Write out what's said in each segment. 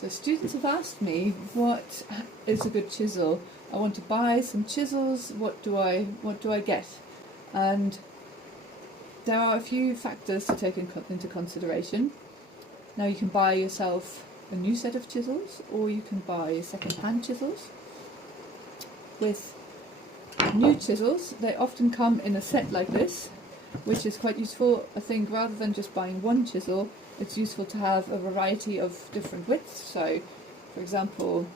So students have asked me, what is a good chisel? I want to buy some chisels, what do I get? And there are a few factors to take into consideration. Now you can buy yourself a new set of chisels, or you can buy second-hand chisels. With new chisels, they often come in a set like this, which is quite useful. I think rather than just buying one chisel, it's useful to have a variety of different widths. So, for example,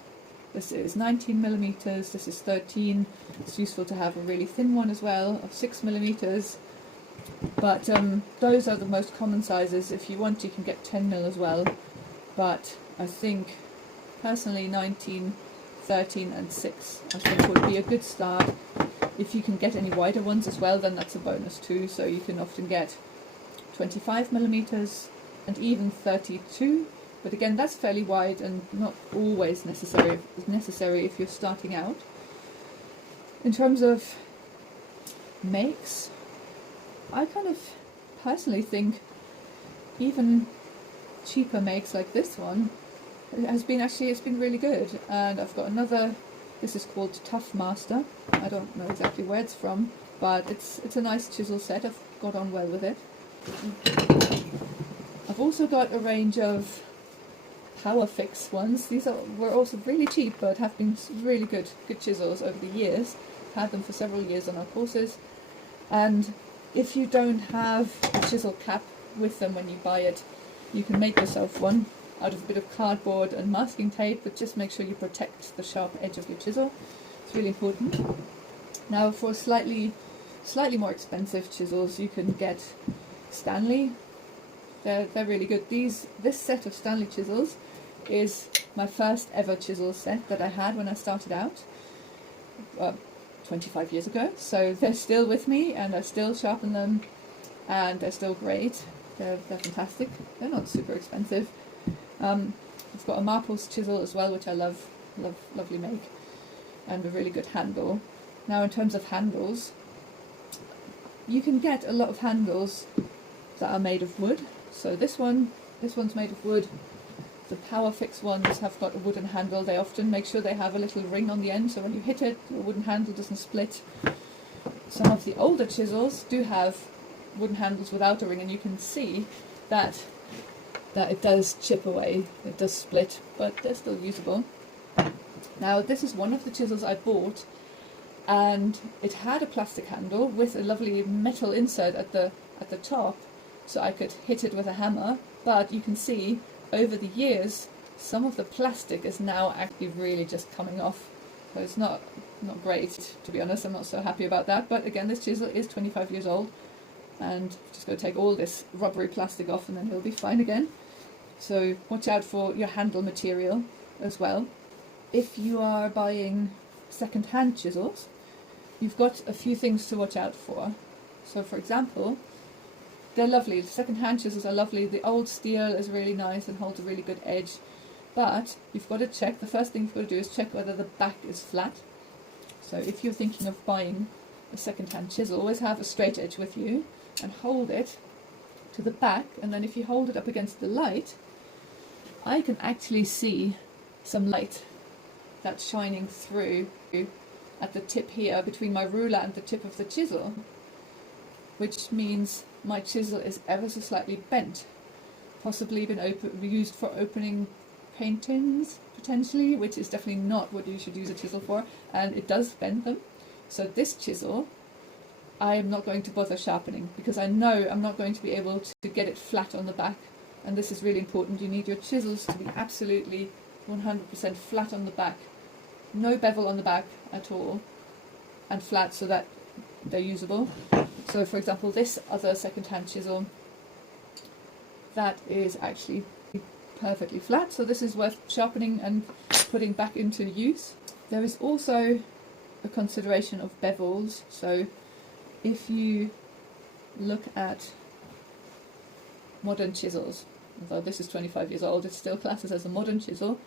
this is 19 millimeters, this is 13. It's useful to have a really thin one as well, of 6 millimeters. But those are the most common sizes. If you want, you can get 10 mil as well. But I think, personally, 19, 13 and 6 I think would be a good start. If you can get any wider ones as well, then that's a bonus too. So you can often get 25 millimeters and even 32. But again, that's fairly wide and not always necessary if you're starting out. In terms of makes, I kind of personally think even cheaper makes like this one it's been really good. And I've got another, this is called Tough Master. I don't know exactly where it's from, but it's a nice chisel set. I've got on well with it. I've also got a range of Power Fix ones. These were also really cheap, but have been really good chisels over the years. I've had them for several years on our courses. And if you don't have a chisel cap with them when you buy it, you can make yourself one out of a bit of cardboard and masking tape, but just make sure you protect the sharp edge of your chisel. It's really important. Now for slightly more expensive chisels, you can get Stanley. They're really good. This set of Stanley chisels is my first ever chisel set that I had when I started out 25 years ago. So they're still with me and I still sharpen them and they're still great. They're fantastic. They're not super expensive. I've got a Marples chisel as well, which I lovely make, and a really good handle. Now in terms of handles, you can get a lot of handles that are made of wood. So this one's made of wood. The Power Fix ones have got a wooden handle. They often make sure they have a little ring on the end, so when you hit it, the wooden handle doesn't split. Some of the older chisels do have wooden handles without a ring, and you can see that it does chip away, it does split, but they're still usable. Now this is one of the chisels I bought, and it had a plastic handle with a lovely metal insert at the top, so I could hit it with a hammer. But you can see over the years some of the plastic is now actually really just coming off, so it's not great, to be honest. I'm not so happy about that. But again, this chisel is 25 years old, and just going to take all this rubbery plastic off and then it'll be fine again. So watch out for your handle material as well. If you are buying second-hand chisels, you've got a few things to watch out for. So for example, they're lovely. The second-hand chisels are lovely. The old steel is really nice and holds a really good edge. But you've got to check, the first thing you've got to do is check whether the back is flat. So if you're thinking of buying a second-hand chisel, always have a straight edge with you and hold it to the back, and then if you hold it up against the light, I can actually see some light that's shining through at the tip here between my ruler and the tip of the chisel, which means my chisel is ever so slightly bent, possibly been used for opening paint tins potentially, which is definitely not what you should use a chisel for, and it does bend them. So this chisel I am not going to bother sharpening, because I know I'm not going to be able to get it flat on the back, and this is really important. You need your chisels to be absolutely 100% flat on the back, no bevel on the back at all, and flat so that they're usable. So for example, this other second-hand chisel, that is actually perfectly flat, so this is worth sharpening and putting back into use. There is also a consideration of bevels. So if you look at modern chisels, although this is 25 years old, it's still classed as a modern chisel,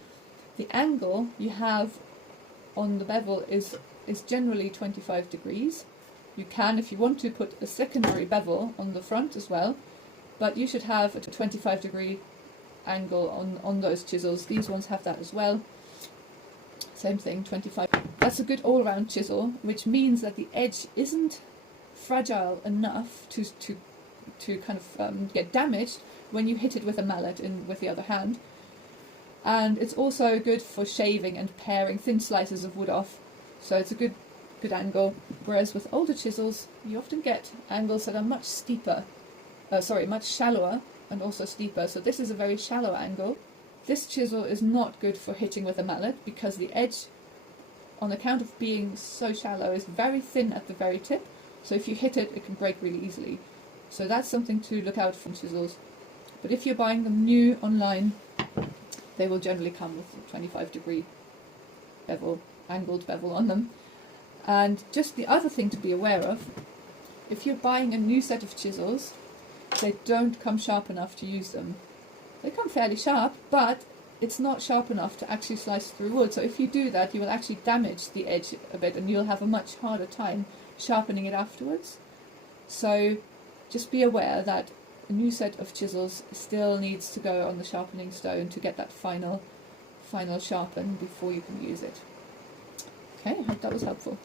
the angle you have on the bevel is generally 25 degrees. You can, if you want to, put a secondary bevel on the front as well, but you should have a 25 degree angle on those chisels. These ones have that as well. Same thing, 25. That's a good all-round chisel, which means that the edge isn't fragile enough to kind of get damaged when you hit it with a mallet with the other hand. And it's also good for shaving and paring thin slices of wood off, so it's a good angle. Whereas with older chisels, you often get angles that are much shallower and also steeper. So this is a very shallow angle. This chisel is not good for hitting with a mallet because the edge, on account of being so shallow, is very thin at the very tip. So if you hit it, it can break really easily. So that's something to look out for chisels. But if you're buying them new online, they will generally come with a 25-degree bevel, angled bevel on them. And just the other thing to be aware of, if you're buying a new set of chisels, they don't come sharp enough to use them. They come fairly sharp, but it's not sharp enough to actually slice through wood. So if you do that, you will actually damage the edge a bit, and you'll have a much harder time sharpening it afterwards. So just be aware that a new set of chisels still needs to go on the sharpening stone to get that final sharpen before you can use it. Okay, I hope that was helpful.